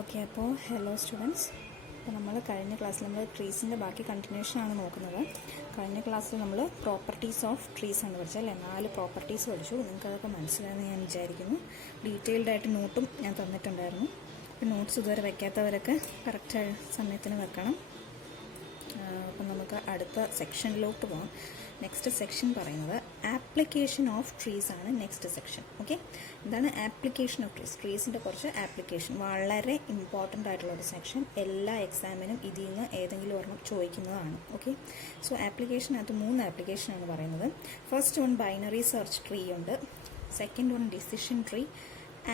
Okay, അപ്പോൾ hello students. അപ്പോൾ നമ്മൾ കഴിഞ്ഞ ക്ലാസ്സിൽ നമ്മൾ ട്രീസിൻ്റെ ബാക്കി കണ്ടിന്യൂഷനാണ് നോക്കുന്നത്. കഴിഞ്ഞ ക്ലാസ്സിൽ നമ്മൾ പ്രോപ്പർട്ടീസ് ഓഫ് ട്രീസ് ആണ് പഠിച്ചത് അല്ലേ? 4 പ്രോപ്പർട്ടീസ് പഠിച്ചു. നിങ്ങൾക്ക് അതൊക്കെ മനസ്സിലായെന്ന് ഞാൻ വിചാരിക്കുന്നു. ഡീറ്റെയിൽഡായിട്ട് നോട്ടും ഞാൻ തന്നിട്ടുണ്ടായിരുന്നു. അപ്പോൾ നോട്ട്സ് ഇതുവരെ വയ്ക്കാത്തവരൊക്കെ കറക്റ്റ് സമയത്തിന് വെക്കണം. അപ്പം നമുക്ക് അടുത്ത സെക്ഷനിലോട്ട് പോകാം. നെക്സ്റ്റ് സെക്ഷൻ പറയുന്നത് ആപ്ലിക്കേഷൻ ഓഫ് ട്രീസ് ആണ്. Next section. ഓക്കെ, എന്താണ് ആപ്ലിക്കേഷൻ ഓഫ് ട്രീസ്? ട്രീസിൻ്റെ കുറച്ച് ആപ്ലിക്കേഷൻ, വളരെ ഇമ്പോർട്ടൻ്റ് ആയിട്ടുള്ള ഒരു സെക്ഷൻ. എല്ലാ എക്സാമിനും ഇതിൽ നിന്ന് ഏതെങ്കിലും ഒരെണ്ണം ചോദിക്കുന്നതാണ്. ഓക്കെ, സോ ആപ്ലിക്കേഷനകത്ത് 3 ആപ്ലിക്കേഷനാണ് പറയുന്നത്. First one binary search tree ഉണ്ട്, second one decision tree,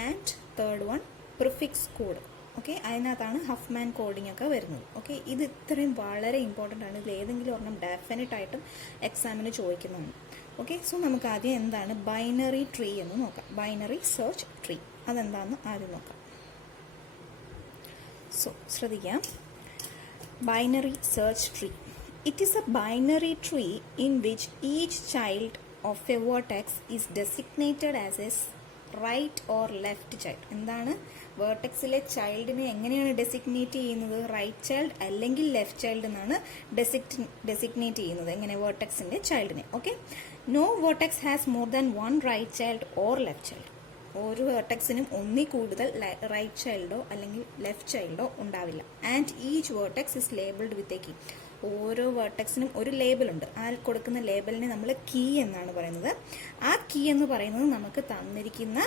and third one prefix code. Okay, അതിനകത്താണ് ഹഫ്മാൻ കോഡിംഗ് ഒക്കെ വരുന്നത്. ഓക്കെ, ഇത് ഇത്രയും വളരെ ഇമ്പോർട്ടൻ്റ് ആണ്. ഇതിൽ ഏതെങ്കിലും ഒരെണ്ണം ഡെഫിനറ്റ് ആയിട്ടും എക്സാമിന് ചോദിക്കുന്നതാണ്. ഓക്കെ, സോ നമുക്ക് ആദ്യം എന്താണ് ബൈനറി ട്രീ എന്ന് നോക്കാം. ബൈനറി സെർച്ച് ട്രീ അതെന്താണെന്ന് ആദ്യം നോക്കാം. സോ ശ്രദ്ധിക്കാം, binary search tree. It is a binary tree in which each child of a vertex is designated as a right or left child. എന്താണ് വേർട്ടെക്സിലെ ചൈൽഡിനെ എങ്ങനെയാണ് ഡെസിഗ്നേറ്റ് ചെയ്യുന്നത്? റൈറ്റ് ചൈൽഡ് അല്ലെങ്കിൽ ലെഫ്റ്റ് ചൈൽഡ് എന്നാണ് ഡെസിഗ്നേറ്റ് ചെയ്യുന്നത്. എങ്ങനെ? വേർട്ടെക്സിന്റെ ചൈൽഡിനെ. Okay, no vertex has more than 1 right child or left child. ഓരോ വേർട്ടെക്സിനും ഒന്നിൽ കൂടുതൽ റൈറ്റ് ചൈൽഡോ അല്ലെങ്കിൽ ലെഫ്റ്റ് ചൈൽഡോ ഉണ്ടാവില്ല. And each vertex is labelled with a key. ഓരോ വേർട്ടെക്സിനും ഒരു ലേബലുണ്ട്. ആ കൊടുക്കുന്ന ലേബലിനെ നമ്മൾ കീ എന്നാണ് പറയുന്നത്. ആ കീ എന്ന് പറയുന്നത് നമുക്ക് തന്നിരിക്കുന്ന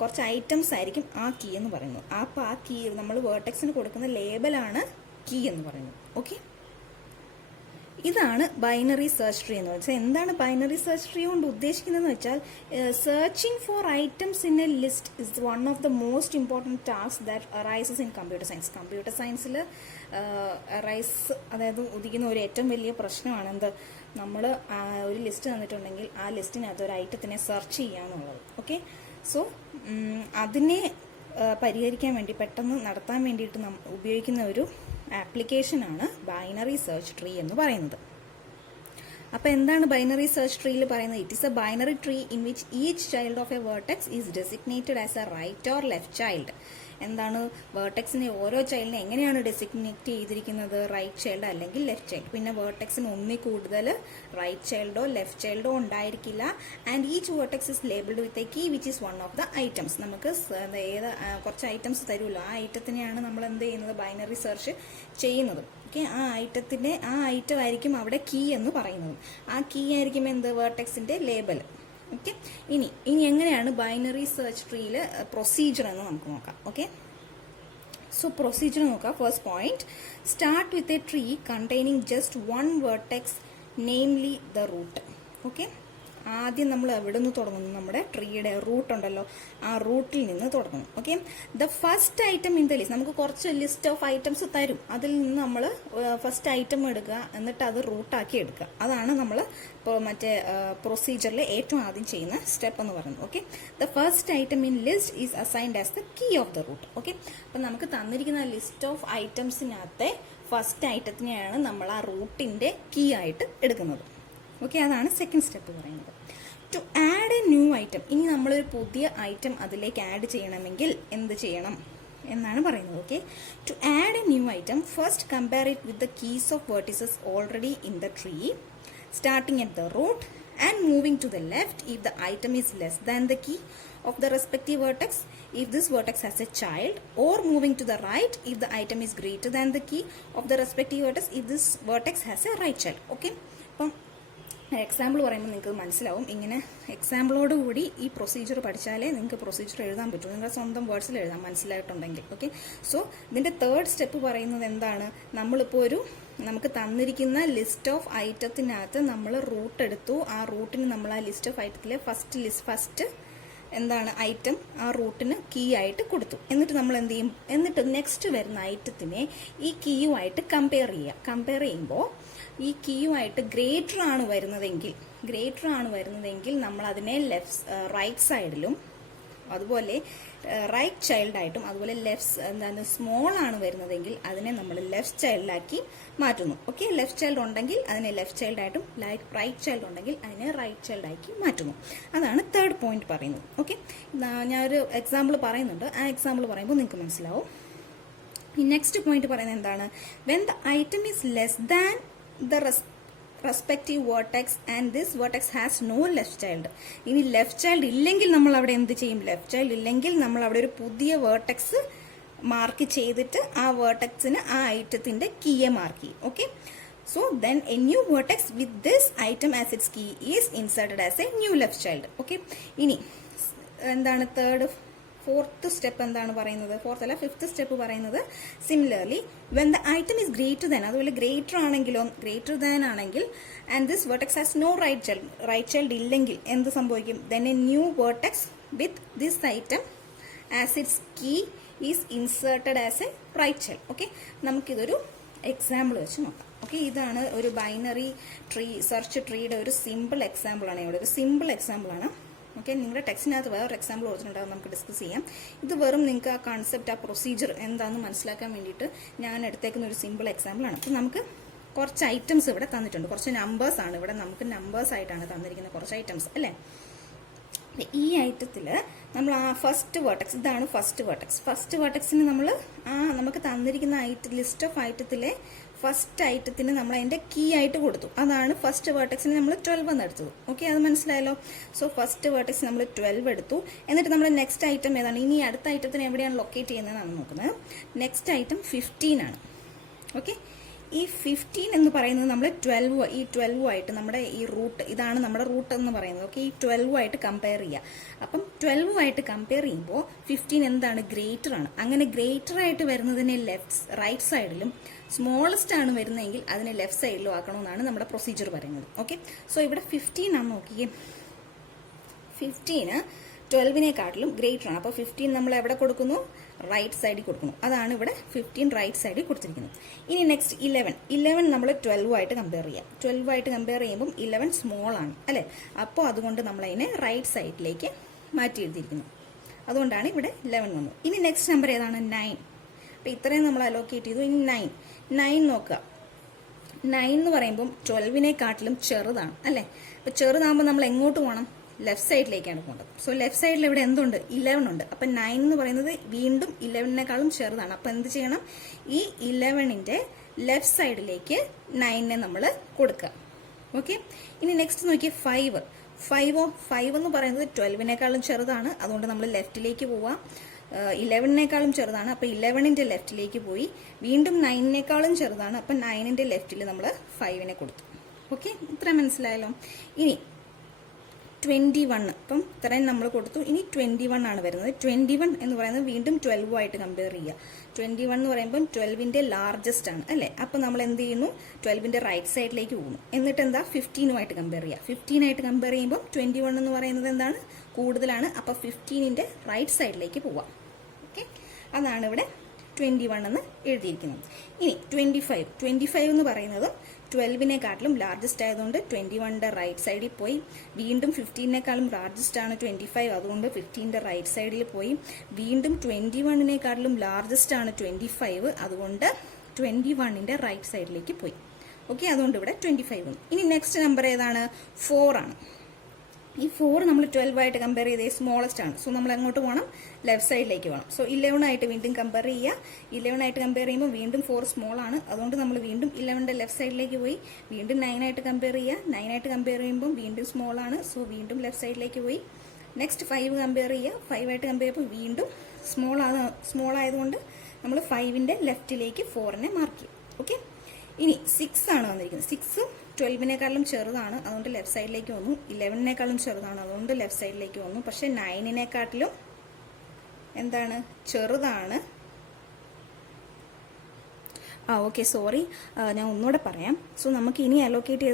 കുറച്ച് ഐറ്റംസ് ആയിരിക്കും ആ കീ എന്ന് പറയുന്നത്. അപ്പോൾ ആ കീ നമ്മൾ വേർട്ടെക്സിന് കൊടുക്കുന്ന ലേബലാണ് കീ എന്ന് പറയുന്നത്. ഓക്കെ, ഇതാണ് ബൈനറി സെർച്ച് ട്രീ എന്ന് വെച്ചാൽ. എന്താണ് ബൈനറി സെർച്ച് ട്രീ കൊണ്ട് ഉദ്ദേശിക്കുന്നതെന്ന് വെച്ചാൽ, searching for items in A list is one of the most important task that arises in computer science. Computer സയൻസിൽ അതായത് ഉദിക്കുന്ന ഒരു ഏറ്റവും വലിയ പ്രശ്നമാണ് എന്ത്? നമ്മൾ ഒരു ലിസ്റ്റ് തന്നിട്ടുണ്ടെങ്കിൽ ആ ലിസ്റ്റിനകത്ത് ഒരു ഐറ്റത്തിനെ സെർച്ച് ചെയ്യുക എന്നുള്ളത്. ഓക്കെ, സോ അതിനെ പരിഹരിക്കാൻ വേണ്ടി, പെട്ടെന്ന് നടത്താൻ വേണ്ടിയിട്ട് ഉപയോഗിക്കുന്ന ഒരു ആപ്ലിക്കേഷനാണ് ബൈനറി സെർച്ച് ട്രീ എന്ന് പറയുന്നത്. അപ്പോൾ എന്താണ് ബൈനറി സെർച്ച് ട്രീയിൽ പറയുന്നത്? It is a binary tree in which each child of a vertex is designated as a right or left child. എന്താണ്? വേർട്ടെക്സിനെ ഓരോ ചൈൽഡിനെ എങ്ങനെയാണ് ഡെസിഗ്നേറ്റ് ചെയ്തിരിക്കുന്നത്? റൈറ്റ് ചൈൽഡ് അല്ലെങ്കിൽ ലെഫ്റ്റ് ചൈൽഡ്. പിന്നെ വേർട്ടെക്സിന് ഒന്നിൽ കൂടുതൽ റൈറ്റ് ചൈൽഡോ ലെഫ്റ്റ് ചൈൽഡോ ഉണ്ടായിരിക്കില്ല. And each vertex is labelled with a key which is one of the items. നമുക്ക് കുറച്ച് ഐറ്റംസ് തരുമല്ലോ, ആ ഐറ്റത്തിനെയാണ് നമ്മൾ എന്ത് ചെയ്യുന്നത്? ബൈനറി സെർച്ച് ചെയ്യുന്നത്. ഓക്കെ, ആ ഐറ്റം ആയിരിക്കും അവിടെ കീ എന്ന് പറയുന്നത്. ആ കീ ആയിരിക്കും എന്ത്? വേർട്ടെക്സിന്റെ ലേബൽ. ഓക്കെ, ഇനി എങ്ങനെയാണ് ബൈനറി സെർച്ച് ട്രീയിൽ പ്രൊസീജിയർ എന്ന് നമുക്ക് നോക്കാം. ഓക്കെ, സോ പ്രൊസീജിയർ നോക്കാം. First point, start with a tree containing just 1 vertex, namely the root. Okay, ആദ്യം നമ്മൾ എവിടെ നിന്ന് തുടങ്ങുന്നു? നമ്മുടെ ട്രീയുടെ റൂട്ട് ഉണ്ടല്ലോ, ആ റൂട്ടിൽ നിന്ന് തുടങ്ങുന്നു. Okay, the first item in the list. നമുക്ക് കുറച്ച് ലിസ്റ്റ് ഓഫ് ഐറ്റംസ് തരും, അതിൽ നിന്ന് നമ്മൾ ഫസ്റ്റ് ഐറ്റം എടുക്കുക, എന്നിട്ട് അത് റൂട്ടാക്കി എടുക്കുക. അതാണ് നമ്മൾ ഇപ്പോൾ പ്രൊസീജിയറിൽ ഏറ്റവും ആദ്യം ചെയ്യുന്ന സ്റ്റെപ്പ് എന്ന് പറയുന്നത്. Okay, the first item in list is assigned as the key of the root. Okay, അപ്പം നമുക്ക് തന്നിരിക്കുന്ന ലിസ്റ്റ് ഓഫ് ഐറ്റംസിനകത്തെ ഫസ്റ്റ് ഐറ്റത്തിനെയാണ് നമ്മൾ ആ റൂട്ടിന്റെ കീ ആയിട്ട് എടുക്കുന്നത്. ഓക്കെ, അതാണ് സെക്കൻഡ് സ്റ്റെപ്പ് പറയുന്നത്. To add a new item. ഇനി നമ്മളൊരു പുതിയ ഐറ്റം അതിലേക്ക് ആഡ് ചെയ്യണമെങ്കിൽ എന്ത് ചെയ്യണം എന്നാണ് പറയുന്നത്. Okay, to add a new item, first compare it with the keys of vertices already in the tree, starting at the root and moving to the left if the item is less than the key of the respective vertex if this vertex has a child, or moving to the right if the item is greater than the key of the respective vertex if this vertex has a right child. Okay, അപ്പം example പറയുമ്പോൾ നിങ്ങൾക്ക് മനസ്സിലാവും. ഇങ്ങനെ എക്സാമ്പിളോട് കൂടി ഈ procedure പഠിച്ചാലേ നിങ്ങൾക്ക് procedure എഴുതാൻ പറ്റൂ. നിങ്ങളുടെ സ്വന്തം വേർഡ്സിൽ എഴുതാം മനസ്സിലായിട്ടുണ്ടെങ്കിൽ. ഓക്കെ, സോ ഇതിൻ്റെ തേർഡ് സ്റ്റെപ്പ് പറയുന്നത് എന്താണ്? നമ്മളിപ്പോൾ നമുക്ക് തന്നിരിക്കുന്ന ലിസ്റ്റ് ഓഫ് ഐറ്റത്തിനകത്ത് നമ്മൾ റൂട്ട് എടുത്തു. ആ റൂട്ടിന് നമ്മൾ ആ ലിസ്റ്റ് ഓഫ് ഐറ്റത്തിലെ ഫസ്റ്റ് എന്താണ് ഐറ്റം ആ റൂട്ടിന് കീ ആയിട്ട് കൊടുത്തു. എന്നിട്ട് നമ്മൾ എന്ത് ചെയ്യും? എന്നിട്ട് നെക്സ്റ്റ് വരുന്ന ഐറ്റത്തിനെ ഈ കീയുമായിട്ട് കമ്പയർ ചെയ്യുക. കമ്പയർ ചെയ്യുമ്പോൾ ഈ കീയുമായിട്ട് ഗ്രേറ്റർ ആണ് വരുന്നതെങ്കിൽ നമ്മൾ അതിനെ റൈറ്റ് സൈഡിലും അതുപോലെ റൈറ്റ് ചൈൽഡായിട്ടും അതുപോലെ ലെഫ്റ്റ് സ്മോൾ ആണ് വരുന്നതെങ്കിൽ അതിനെ നമ്മൾ ലെഫ്റ്റ് ചൈൽഡാക്കി മാറ്റുന്നു. ഓക്കെ, ലെഫ്റ്റ് ചൈൽഡ് ഉണ്ടെങ്കിൽ അതിനെ ലെഫ്റ്റ് ചൈൽഡായിട്ടും റൈറ്റ് ചൈൽഡ് ഉണ്ടെങ്കിൽ അതിനെ റൈറ്റ് ചൈൽഡാക്കി മാറ്റുന്നു. അതാണ് തേർഡ് പോയിന്റ് പറയുന്നത്. ഓക്കെ, ഞാനൊരു എക്സാമ്പിൾ പറയുന്നുണ്ട്, ആ എക്സാമ്പിൾ പറയുമ്പോൾ നിങ്ങൾക്ക് മനസ്സിലാവും. ഈ നെക്സ്റ്റ് പോയിന്റ് പറയുന്നത് എന്താണ്? When the item is less than the respective vertex and this vertex has no left child. ഇനി ലെഫ്റ്റ് ചൈൽഡ് ഇല്ലെങ്കിൽ നമ്മൾ അവിടെ എന്ത് ചെയ്യും? ലെഫ്റ്റ് ചൈൽഡ് ഇല്ലെങ്കിൽ നമ്മൾ അവിടെ ഒരു പുതിയ വേർട്ടെക്സ് മാർക്ക് ചെയ്തിട്ട് ആ വേർട്ടെക്സിന് ആ ഐറ്റത്തിന്റെ കീയെ മാർക്ക് ചെയ്യും. Okay, so then a new vertex with this item as its key is inserted as a new left child. Okay, ഇനി എന്താണ് ഫോർത്ത് സ്റ്റെപ്പ് എന്താണ് പറയുന്നത്? ഫിഫ്ത്ത് സ്റ്റെപ്പ് പറയുന്നത് similarly when the item is greater than, അതുപോലെ greater ആണെങ്കിലോ greater than ആണെങ്കിൽ and this vertex has no right child ഇല്ലെങ്കിൽ എന്ത് സംഭവിക്കും? Then a new vertex with this item as its key is inserted as a right child. Okay, നമുക്കിതൊരു example വെച്ച് നോക്കാം. Okay, ഇതാണ് ഒരു ബൈനറി ട്രീ സെർച്ച് ട്രീയുടെ ഒരു സിമ്പിൾ എക്സാമ്പിൾ ആണ്. ഇവിടെ ഒരു സിമ്പിൾ എക്സാമ്പിൾ ആണ്. ഓക്കെ, നിങ്ങളുടെ ടെക്സ്റ്റിനകത്ത് വേറൊരു എക്സാമ്പിൾ കൊടുത്തിട്ടുണ്ടാകും, നമുക്ക് ഡിസ്കസ് ചെയ്യാം. ഇത് വെറും നിങ്ങൾക്ക് ആ കൺസെപ്റ്റ്, ആ പ്രൊസീജിയർ എന്താണെന്ന് മനസ്സിലാക്കാൻ വേണ്ടിയിട്ട് ഞാൻ എടുത്തേക്കുന്ന ഒരു സിമ്പിൾ എക്സാമ്പിൾ ആണ്. അപ്പം നമുക്ക് കുറച്ച് ഐറ്റംസ് ഇവിടെ തന്നിട്ടുണ്ട്, കുറച്ച് നമ്പേഴ്സ് ആണ് ഇവിടെ നമുക്ക് നമ്പേഴ്സ് ആയിട്ടാണ് തന്നിരിക്കുന്ന കുറച്ച് ഐറ്റംസ് അല്ലേ. ഈ ഐറ്റത്തിൽ നമ്മൾ ആ ഫസ്റ്റ് വേർട്ടെക്സ്, ഇതാണ് ഫസ്റ്റ് വേർട്ടെക്സ്. ഫസ്റ്റ് വേർട്ടെക്സിന് നമ്മൾ നമുക്ക് തന്നിരിക്കുന്ന ലിസ്റ്റ് ഓഫ് ഐറ്റത്തിലെ ഫസ്റ്റ് ഐറ്റത്തിന് നമ്മൾ അതിന്റെ കീ ആയിട്ട് കൊടുത്തു. അതാണ് ഫസ്റ്റ് വേർട്ടെക്സിന് നമ്മൾ 12 എന്ന് എടുത്തത്. ഓക്കെ, അത് മനസ്സിലായല്ലോ. സോ ഫസ്റ്റ് വേർട്ടെക്സ് നമ്മൾ 12 എടുത്തു. എന്നിട്ട് നമ്മൾ നെക്സ്റ്റ് ഐറ്റം ഏതാണ്? ഇനി അടുത്ത ഐറ്റത്തിന് എവിടെയാണ് ലൊക്കേറ്റ് ചെയ്യുന്നതെന്നാണ് നോക്കുന്നത്. നെക്സ്റ്റ് ഐറ്റം 15 ആണ്. ഓക്കെ, ഈ 15 എന്ന് പറയുന്നത് നമ്മൾ 12 ആയിട്ട് നമ്മുടെ ഈ റൂട്ട്, ഇതാണ് നമ്മുടെ റൂട്ട് എന്ന് പറയുന്നത്. ഓക്കെ, ഈ 12 ആയിട്ട് കമ്പയർ ചെയ്യുക. അപ്പം 12 ആയിട്ട് കമ്പയർ ചെയ്യുമ്പോൾ 15 എന്താണ്? ഗ്രേറ്റർ ആണ്. അങ്ങനെ ഗ്രേറ്റർ ആയിട്ട് വരുന്നതിനെ റൈറ്റ് സൈഡിലും സ്മോളസ്റ്റ് ആണ് വരുന്നതെങ്കിൽ അതിനെ ലെഫ്റ്റ് സൈഡിലും ആക്കണമെന്നാണ് നമ്മുടെ പ്രൊസീജിയർ പറയുന്നത്. ഓക്കെ, സോ ഇവിടെ 15 ആണ്. നോക്കിയേ, 15 12-നെക്കാട്ടിലും ഗ്രേറ്റർ ആണ്. അപ്പോൾ 15 നമ്മൾ എവിടെ കൊടുക്കുന്നു? റൈറ്റ് സൈഡിൽ കൊടുക്കുന്നു. അതാണ് ഇവിടെ 15 റൈറ്റ് സൈഡിൽ കൊടുത്തിരിക്കുന്നത്. ഇനി നെക്സ്റ്റ് 11 നമ്മൾ 12 ആയിട്ട് കമ്പയർ ചെയ്യാം. 12 ആയിട്ട് കമ്പയർ ചെയ്യുമ്പോൾ 11 സ്മോൾ ആണ് അല്ലേ. അപ്പോൾ അതുകൊണ്ട് നമ്മൾ അതിനെ റൈറ്റ് സൈഡിലേക്ക് മാറ്റി എഴുതിയിരിക്കുന്നു. അതുകൊണ്ടാണ് ഇവിടെ 11 വന്നത്. ഇനി നെക്സ്റ്റ് നമ്പർ ഏതാണ്? 9. അപ്പോൾ ഇത്രയും നമ്മൾ അലോക്കേറ്റ് ചെയ്തു. ഇനി 9 നോക്കുക. 9 എന്ന് പറയുമ്പോൾ 12-നെക്കാട്ടിലും ചെറുതാണ് അല്ലേ. അപ്പോൾ ചെറുതാകുമ്പോൾ നമ്മൾ എങ്ങോട്ട് പോകണം? ലെഫ്റ്റ് സൈഡിലേക്കാണ് പോകേണ്ടത്. സോ ലെഫ്റ്റ് സൈഡിൽ ഇവിടെ എന്തുണ്ട്? 11 ഉണ്ട്. അപ്പം 9 എന്ന് പറയുന്നത് വീണ്ടും 11-നെക്കാളും ചെറുതാണ്. അപ്പം എന്ത് ചെയ്യണം? ഈ 11-ന്റെ ലെഫ്റ്റ് സൈഡിലേക്ക് 9-നെ നമ്മൾ കൊടുക്കുക. ഓക്കെ, ഇനി നെക്സ്റ്റ് നോക്കിയാൽ 5 എന്ന് പറയുന്നത് 12-നെക്കാളും ചെറുതാണ്. അതുകൊണ്ട് നമ്മൾ ലെഫ്റ്റിലേക്ക് പോവാം. 11-നെക്കാളും ചെറുതാണ്. അപ്പം 11-ന്റെ ലെഫ്റ്റിലേക്ക് പോയി. വീണ്ടും 9-നെക്കാളും ചെറുതാണ്. അപ്പം 9-ന്റെ ലെഫ്റ്റിൽ നമ്മൾ 5-നെ കൊടുത്തു. ഓക്കെ, ഇത്ര മനസ്സിലായല്ലോ. ഇനി 21, അപ്പം ഇത്രയും നമ്മൾ കൊടുത്തു. ഇനി 21 ആണ് വരുന്നത്. 21 എന്ന് പറയുന്നത് വീണ്ടും 12 ആയിട്ട് കമ്പയർ ചെയ്യുക. 21 എന്ന് പറയുമ്പോൾ 12-ന്റെ ലാർജസ്റ്റ് ആണ് അല്ലേ. അപ്പം നമ്മൾ എന്ത് ചെയ്യുന്നു? 12-ന്റെ റൈറ്റ് സൈഡിലേക്ക് പോകുന്നു. എന്നിട്ട് എന്താ? 15-ആയിട്ട് കമ്പയർ ചെയ്യുക. 15-ആയിട്ട് കമ്പയർ ചെയ്യുമ്പോൾ 21 എന്ന് പറയുന്നത് എന്താണ്? കൂടുതലാണ്. അപ്പം 15-ന്റെ റൈറ്റ് സൈഡിലേക്ക് പോവാം. ഓക്കെ, അതാണ് ഇവിടെ 21 എന്ന് എഴുതിയിരിക്കുന്നത്. ഇനി 25 എന്ന് പറയുന്നത് 12-നെക്കാട്ടിലും ലാർജസ്റ്റ് ആയതുകൊണ്ട് 21-ന്റെ റൈറ്റ് സൈഡിൽ പോയി. വീണ്ടും 15-നെക്കാളും ലാർജസ്റ്റ് ആണ് 25, അതുകൊണ്ട് 15-ന്റെ റൈറ്റ് സൈഡിൽ പോയി. വീണ്ടും 21-നെക്കാട്ടിലും ലാർജസ്റ്റ് ആണ് 25, അതുകൊണ്ട് 21-ന്റെ റൈറ്റ് സൈഡിലേക്ക് പോയി. ഓക്കെ, അതുകൊണ്ട് ഇവിടെ 25 വന്നു. ഇനി നെക്സ്റ്റ് നമ്പർ ഏതാണ്? 4 ആണ്. ഈ 4 നമ്മൾ 12 ആയിട്ട് കമ്പയർ ചെയ്തേ സ്മോളസ്റ്റ് ആണ്. സോ നമ്മൾ എങ്ങോട്ട് പോകണം? ലെഫ്റ്റ് സൈഡിലേക്ക് പോകണം. സോ 11 ആയിട്ട് വീണ്ടും കമ്പയർ ചെയ്യുക. 11 ആയിട്ട് കമ്പയർ ചെയ്യുമ്പോൾ വീണ്ടും 4 സ്മോൾ ആണ്. അതുകൊണ്ട് നമ്മൾ വീണ്ടും 11-ന്റെ ലെഫ്റ്റ് സൈഡിലേക്ക് പോയി. വീണ്ടും 9 ആയിട്ട് കമ്പയർ ചെയ്യുക. 9 ആയിട്ട് കമ്പയർ ചെയ്യുമ്പോൾ വീണ്ടും സ്മോൾ ആണ്. സോ വീണ്ടും ലെഫ്റ്റ് സൈഡിലേക്ക് പോയി. നെക്സ്റ്റ് 5 കമ്പയർ ചെയ്യുക. 5 ആയിട്ട് കമ്പയർ ചെയ്യുമ്പോൾ വീണ്ടും സ്മോൾ ആയതുകൊണ്ട് നമ്മൾ 5-ന്റെ ലെഫ്റ്റിലേക്ക് 4-നെ മാർക്ക് ചെയ്യും. ഓക്കെ, ഇനി 6 ആണ് വന്നിരിക്കുന്നത്. 6 12-നെക്കാളും ചെറുതാണ്, അതുകൊണ്ട് ലെഫ്റ്റ് സൈഡിലേക്ക് വന്നു. 11-നെക്കാളും ചെറുതാണ്, അതുകൊണ്ട് ലെഫ്റ്റ് സൈഡിലേക്ക് വന്നു. പക്ഷെ 9-നെക്കാട്ടിലും എന്താണ്? ചെറുതാണ്. ഓക്കെ, സോറി, ഞാൻ ഒന്നുകൂടെ പറയാം. സോ നമുക്ക് ഇനി അലോക്കേറ്റ്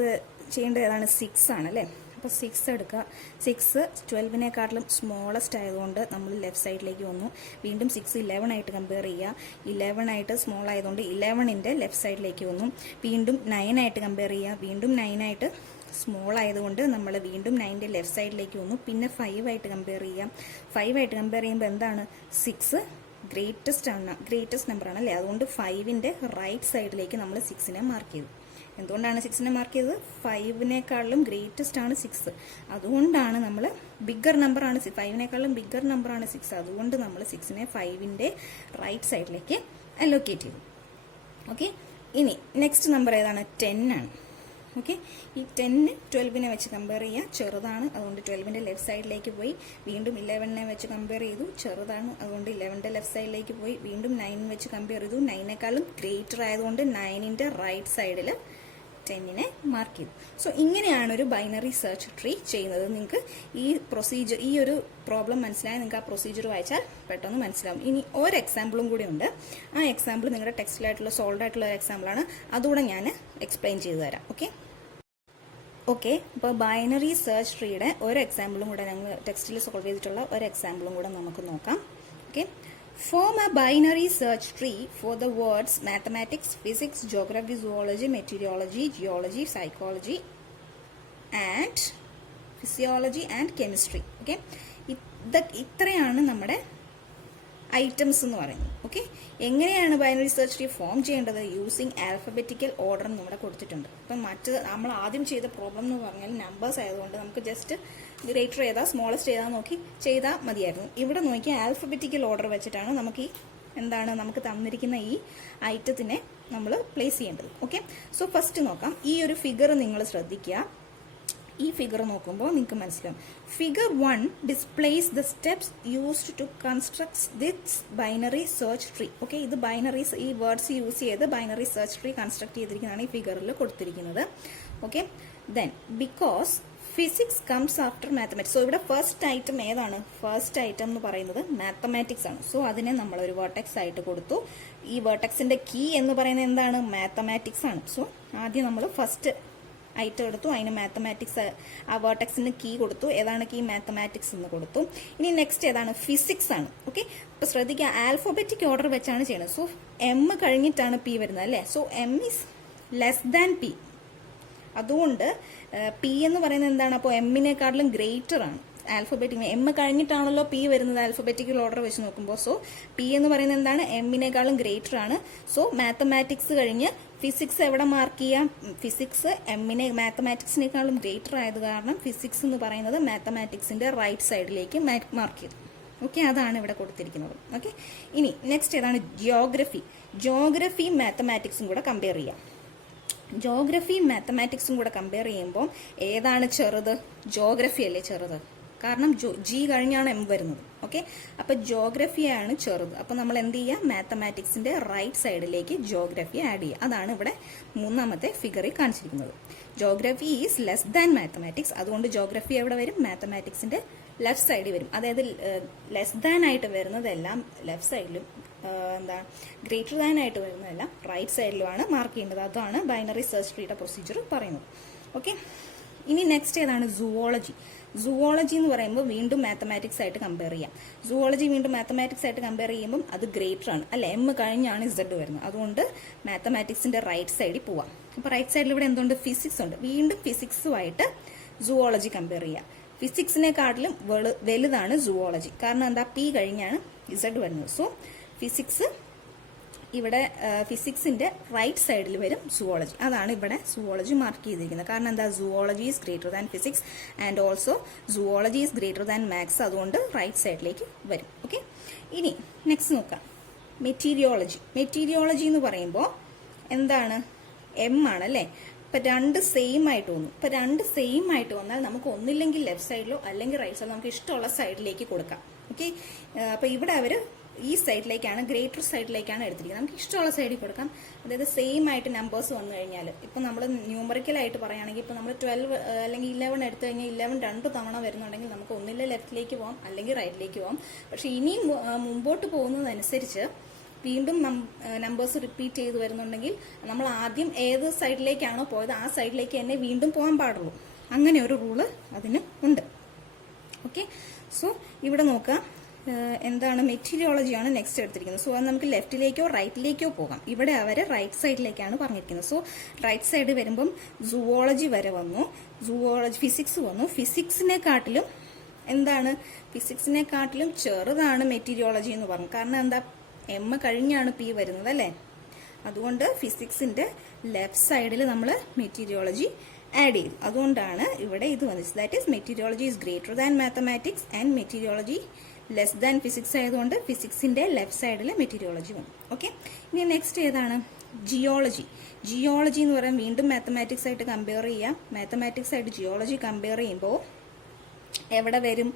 ചെയ്യേണ്ടത് ഏതാണ്? 6 ആണ് അല്ലേ. അപ്പോൾ 6 എടുക്കുക. 6 12-നെക്കാട്ടിലും സ്മോളസ്റ്റ് ആയതുകൊണ്ട് നമ്മൾ ലെഫ്റ്റ് സൈഡിലേക്ക് വന്നു. വീണ്ടും 6 11 ആയിട്ട് കമ്പയർ ചെയ്യുക. 11 ആയിട്ട് സ്മോൾ ആയതുകൊണ്ട് 11-ന്റെ ലെഫ്റ്റ് സൈഡിലേക്ക് വന്നു. വീണ്ടും 9 ആയിട്ട് കമ്പയർ ചെയ്യുക. വീണ്ടും 9 ആയിട്ട് സ്മോൾ ആയതുകൊണ്ട് നമ്മൾ വീണ്ടും 9ന്റെ ലെഫ്റ്റ് സൈഡിലേക്ക് വന്നു. പിന്നെ 5 ആയിട്ട് കമ്പയർ ചെയ്യാം. 5 ആയിട്ട് കമ്പയർ ചെയ്യുമ്പോൾ എന്താണ്, 6 ഗ്രേറ്റസ്റ്റ് നമ്പർ ആണ് അല്ലേ. അതുകൊണ്ട് 5ന്റെ റൈറ്റ് സൈഡിലേക്ക് നമ്മൾ 6നെ മാർക്ക് ചെയ്തു. എന്തുകൊണ്ടാണ് 6നെ മാർക്ക് ചെയ്തത്? 5നേക്കാളും ഗ്രേറ്റസ്റ്റ് ആണ് 6. അതുകൊണ്ടാണ് നമ്മൾ ബിഗ്ഗർ നമ്പർ ആണ് 5നേക്കാളും ബിഗ്ഗർ നമ്പർ ആണ് 6. അതുകൊണ്ട് നമ്മൾ 6നെ 5ന്റെ റൈറ്റ് സൈഡിലേക്ക് അലോക്കേറ്റ് ചെയ്തു. ഓക്കെ, ഇനി നെക്സ്റ്റ് നമ്പർ ഏതാണ്? 10 ആണ്. ഓക്കെ, ഈ 10 12നെ വെച്ച് കമ്പയർ ചെയ്യുക, ചെറുതാണ്, അതുകൊണ്ട് 12ന്റെ ലെഫ്റ്റ് സൈഡിലേക്ക് പോയി. വീണ്ടും 11നെ വെച്ച് കമ്പയർ ചെയ്തു, ചെറുതാണ്, അതുകൊണ്ട് 11ന്റെ ലെഫ്റ്റ് സൈഡിലേക്ക് പോയി. വീണ്ടും 9 വെച്ച് കമ്പയർ ചെയ്തു, 9നേക്കാളും ഗ്രേറ്റർ ആയതുകൊണ്ട് 9ന്റെ റൈറ്റ് സൈഡിൽ 10നെ മാർക്ക് ചെയ്തു. സോ ഇങ്ങനെയാണ് ഒരു ബൈനറി സെർച്ച് ട്രീ ചെയ്യുന്നത്. നിങ്ങൾക്ക് ഈ പ്രൊസീജിയർ, ഈ ഒരു പ്രോബ്ലം മനസ്സിലായാൽ നിങ്ങൾക്ക് ആ പ്രൊസീജിയർ വായിച്ചാൽ പെട്ടെന്ന് മനസ്സിലാവും. ഇനി ഒരു എക്സാമ്പിളും കൂടി ഉണ്ട്. ആ എക്സാമ്പിൾ നിങ്ങളുടെ ടെക്സ്റ്റിലായിട്ടുള്ള സോൾവ് ആയിട്ടുള്ള ഒരു എക്സാമ്പിളാണ്. അതുകൂടെ ഞാൻ എക്സ്പ്ലെയിൻ ചെയ്തു തരാം. ഓക്കെ, അപ്പോൾ ബൈനറി സെർച്ച് ട്രീയുടെ ഒരു എക്സാമ്പിളും കൂടെ ഞങ്ങൾ ടെക്സ്റ്റിൽ സോൾവ് ചെയ്തിട്ടുള്ള ഒരു എക്സാമ്പിളും കൂടെ നമുക്ക് നോക്കാം. Okay, form a binary search tree for the words mathematics, physics, geography, zoology, meteorology, geology, psychology and physiology and chemistry. Okay, ഇത്രയാണ് നമ്മുടെ ഐറ്റംസ് എന്ന് പറയുന്നത്. ഓക്കെ, എങ്ങനെയാണ് ബൈനറി സെർച്ച് ട്രീ ഫോം ചെയ്യേണ്ടത്? യൂസിങ് ആൽഫബറ്റിക്കൽ ഓർഡർ നമ്മുടെ കൊടുത്തിട്ടുണ്ട്. അപ്പം നമ്മൾ ആദ്യം ചെയ്ത പ്രോബ്ലം എന്ന് പറഞ്ഞാൽ നമ്പേഴ്സ് ആയതുകൊണ്ട് നമുക്ക് ജസ്റ്റ് ഗ്രേറ്റർ ഏതാ സ്മോളസ്റ്റ് ഏതാ നോക്കി ചെയ്താൽ മതിയായിരുന്നു. ഇവിടെ നോക്കി ആൽഫബറ്റിക്കൽ ഓർഡർ വെച്ചിട്ടാണ് നമുക്ക് നമുക്ക് തന്നിരിക്കുന്ന ഈ ഐറ്റത്തിനെ നമ്മൾ പ്ലേസ് ചെയ്യേണ്ടത്. ഓക്കെ, സോ ഫസ്റ്റ് നോക്കാം. ഈ ഒരു ഫിഗർ നിങ്ങൾ ശ്രദ്ധിക്കുക. ഈ ഫിഗർ നോക്കുമ്പോൾ നിങ്ങൾക്ക് മനസ്സിലാവും. Figure 1 displays the steps used to construct this binary search tree. Okay, ഇത് ഈ വേർഡ്സ് യൂസ് ചെയ്ത് ബൈനറി സെർച്ച് ട്രീ കൺസ്ട്രക്ട് ചെയ്തിരിക്കുന്നതാണ് ഈ ഫിഗറിൽ കൊടുത്തിരിക്കുന്നത്. Okay, then because physics comes after mathematics. So ഇവിടെ ഫസ്റ്റ് ഐറ്റം ഏതാണ്? ഫസ്റ്റ് ഐറ്റം എന്ന് പറയുന്നത് മാത്തമാറ്റിക്സ് ആണ്. സോ അതിനെ നമ്മൾ ഒരു വേർട്ടെക്സ് ആയിട്ട് കൊടുത്തു. ഈ വേർട്ടെക്സിന്റെ കീ എന്ന് പറയുന്നത് എന്താണ്? മാത്തമാറ്റിക്സ് ആണ്. സോ ആദ്യം നമ്മൾ ഫസ്റ്റ് ഐറ്റം എടുത്തു, അതിന് മാത്തമാറ്റിക്സ്, ആ വേർട്ടെക്സിന് കീ കൊടുത്തു. ഏതാണ് കീ? മാത്തമാറ്റിക്സ് എന്ന് കൊടുത്തു. ഇനി നെക്സ്റ്റ് ഏതാണ്? ഫിസിക്സ് ആണ്. ഓക്കെ, അപ്പൊ ശ്രദ്ധിക്കുക, ആൽഫബറ്റിക് ഓർഡർ വെച്ചാണ് ചെയ്യുന്നത്. സോ എം കഴിഞ്ഞിട്ടാണ് പി വരുന്നത് അല്ലേ. So M is less than P. അതുകൊണ്ട് പി എന്ന് പറയുന്നത് എന്താണ്? അപ്പോൾ എമ്മിനെക്കാട്ടിലും ഗ്രേറ്റർ ആണ്. ആൽഫബറ്റിക് എം കഴിഞ്ഞിട്ടാണല്ലോ പി വരുന്നത് ആൽഫബറ്റിക്കൽ ഓർഡർ വെച്ച് നോക്കുമ്പോൾ. സോ പി എന്ന് പറയുന്നത് എന്താണ്? എമ്മിനേക്കാളും ഗ്രേറ്റർ ആണ്. സോ മാത്തമാറ്റിക്സ് കഴിഞ്ഞ് ഫിസിക്സ് എവിടെ മാർക്ക് ചെയ്യാം? ഫിസിക്സ് മാത്തമാറ്റിക്സിനേക്കാളും ഗ്രേറ്റർ ആയത് കാരണം ഫിസിക്സ് എന്ന് പറയുന്നത് മാത്തമാറ്റിക്സിന്റെ റൈറ്റ് സൈഡിലേക്ക് മാർക്ക് ചെയ്തു. ഓക്കെ, അതാണ് ഇവിടെ കൊടുത്തിരിക്കുന്നത്. ഓക്കെ, ഇനി നെക്സ്റ്റ് ഏതാണ്? ജിയോഗ്രഫിയും മാത്തമാറ്റിക്സും കൂടെ കമ്പയർ ചെയ്യാം. ജോഗ്രഫിയും മാത്തമാറ്റിക്സും കൂടെ കമ്പയർ ചെയ്യുമ്പോൾ ഏതാണ് ചെറുത്? ജോഗ്രഫി അല്ലേ ചെറുത്, കാരണം ജി കഴിഞ്ഞാണ് എം വരുന്നത്. ഓക്കെ, അപ്പൊ ജോഗ്രഫിയാണ് ചെറുത്. അപ്പൊ നമ്മൾ എന്ത് ചെയ്യുക? മാത്തമാറ്റിക്സിന്റെ റൈറ്റ് സൈഡിലേക്ക് ജോഗ്രഫി ആഡ് ചെയ്യുക. അതാണ് ഇവിടെ മൂന്നാമത്തെ ഫിഗറിൽ കാണിച്ചിരിക്കുന്നത്. Geography is less than mathematics. അതുകൊണ്ട് ജോഗ്രഫി എവിടെ വരും? മാത്തമാറ്റിക്സിന്റെ ലെഫ്റ്റ് സൈഡിൽ വരും. അതായത് ലെസ് ദാൻ ആയിട്ട് വരുന്നതെല്ലാം ലെഫ്റ്റ് സൈഡിലും, ഗ്രേറ്റർ ദാൻ ആയിട്ട് വരുന്നതെല്ലാം റൈറ്റ് സൈഡിലുമാണ് മാർക്ക് ചെയ്യേണ്ടത്. അതാണ് ബൈനറി സെർച്ച് ട്രീയുടെ പ്രൊസീജിയർ പറയുന്നത്. ഓക്കെ, ഇനി നെക്സ്റ്റ് ഏതാണ്? സുവോളജി എന്ന് പറയുമ്പോൾ വീണ്ടും മാത്തമാറ്റിക്സ് ആയിട്ട് കമ്പയർ ചെയ്യാം. സുവോളജി വീണ്ടും മാത്തമാറ്റിക്സ് ആയിട്ട് കമ്പയർ ചെയ്യുമ്പോൾ അത് ഗ്രേറ്റർ ആണ് അല്ലെ. എം കഴിഞ്ഞാണ് ഇസഡ് വരുന്നത്. അതുകൊണ്ട് മാത്തമാറ്റിക്സിന്റെ റൈറ്റ് സൈഡിൽ പോവാം. അപ്പൊ റൈറ്റ് സൈഡിൽ ഇവിടെ എന്തുണ്ട്? ഫിസിക്സ് ഉണ്ട്. വീണ്ടും ഫിസിക്സുമായിട്ട് സുവോളജി കമ്പയർ ചെയ്യാം. ഫിസിക്സിനെക്കാട്ടിലും വലുതാണ് സുവോളജി. കാരണം എന്താ? പി കഴിഞ്ഞാണ് ഇസഡ് വരുന്നത്. സോ ഫിസിക്സ് ഇവിടെ ഫിസിക്സിന്റെ റൈറ്റ് സൈഡിൽ വരും സുവോളജി. അതാണ് ഇവിടെ സുവോളജി മാർക്ക് ചെയ്തിരിക്കുന്നത്. കാരണം എന്താ? Zoology is greater than physics and also zoology is greater than maths. അതുകൊണ്ട് റൈറ്റ് സൈഡിലേക്ക് വരും. ഓക്കെ, ഇനി നെക്സ്റ്റ് നോക്കാം. മെറ്റീരിയോളജി എന്ന് പറയുമ്പോൾ എന്താണ്? എം ആണ് അല്ലേ. ഇപ്പൊ രണ്ട് സെയിം ആയിട്ട് വന്നു. ഇപ്പൊ രണ്ട് സെയിം ആയിട്ട് വന്നാൽ നമുക്ക് ഒന്നില്ലെങ്കിൽ ലെഫ്റ്റ് സൈഡിലോ അല്ലെങ്കിൽ റൈറ്റ് സൈഡിലോ നമുക്ക് ഇഷ്ടമുള്ള സൈഡിലേക്ക് കൊടുക്കാം. ഓക്കെ, അപ്പൊ ഇവിടെ അവര് ഈ സൈഡിലേക്കാണ്, ഗ്രേറ്റർ സൈഡിലേക്കാണ് എടുത്തിരിക്കുന്നത്. നമുക്ക് ഇഷ്ടമുള്ള സൈഡിൽ കൊടുക്കാം. അതായത് സെയിം ആയിട്ട് നമ്പേഴ്സ് വന്നു കഴിഞ്ഞാൽ, ഇപ്പൊ നമ്മൾ ന്യൂമറിക്കലായിട്ട് പറയുകയാണെങ്കിൽ ഇപ്പൊ നമ്മൾ 12 അല്ലെങ്കിൽ 11 എടുത്തു കഴിഞ്ഞാൽ 11 2 തവണ വരുന്നുണ്ടെങ്കിൽ നമുക്ക് ഒന്നിലെ ലെഫ്റ്റിലേക്ക് പോകാം അല്ലെങ്കിൽ റൈറ്റിലേക്ക് പോകാം. പക്ഷെ ഇനിയും മുമ്പോട്ട് പോകുന്നതനുസരിച്ച് വീണ്ടും നമ്പേഴ്സ് റിപ്പീറ്റ് ചെയ്ത് വരുന്നുണ്ടെങ്കിൽ നമ്മൾ ആദ്യം ഏത് സൈഡിലേക്കാണോ പോയത് ആ സൈഡിലേക്ക് തന്നെ വീണ്ടും പോകാൻ പാടുള്ളൂ. അങ്ങനെ ഒരു റൂള് അതിന് ഉണ്ട്. ഓക്കെ, സോ ഇവിടെ നോക്കാം. എന്താണ് മെറ്റീരിയോളജിയാണ് നെക്സ്റ്റ് എടുത്തിരിക്കുന്നത്. സോ അത് നമുക്ക് ലെഫ്റ്റിലേക്കോ റൈറ്റിലേക്കോ പോകാം. ഇവിടെ അവർ റൈറ്റ് സൈഡിലേക്കാണ് പറഞ്ഞിരിക്കുന്നത്. സോ റൈറ്റ് സൈഡ് വരുമ്പം സുവോളജി വരെ വന്നു, ഫിസിക്സ് വന്നു. ഫിസിക്സിനെക്കാട്ടിലും എന്താണ്, ഫിസിക്സിനെക്കാട്ടിലും ചെറുതാണ് മെറ്റീരിയോളജി എന്ന് പറഞ്ഞു. കാരണം എന്താ, എം കഴിഞ്ഞാണ് പി വരുന്നത് അല്ലേ. അതുകൊണ്ട് ഫിസിക്സിന്റെ ലെഫ്റ്റ് സൈഡിൽ നമ്മൾ മെറ്റീരിയോളജി ആഡ് ചെയ്തു. അതുകൊണ്ടാണ് ഇവിടെ ഇത് വന്നത്. That is meteorology is greater than mathematics and meteorology less than physics ആയതുകൊണ്ട് ഫിസിക്സിന്റെ ലെഫ്റ്റ് സൈഡിൽ മെറ്റീരിയോളജി വന്നു. ഓക്കെ, ഇനി നെക്സ്റ്റ് ഏതാണ്, ജിയോളജി. ജിയോളജി എന്ന് പറയാൻ വീണ്ടും മാത്തമാറ്റിക്സ് ആയിട്ട് കമ്പയർ ചെയ്യാം. മാത്തമാറ്റിക്സ് ആയിട്ട് ജിയോളജി കമ്പയർ ചെയ്യുമ്പോൾ എവിടെ വരും,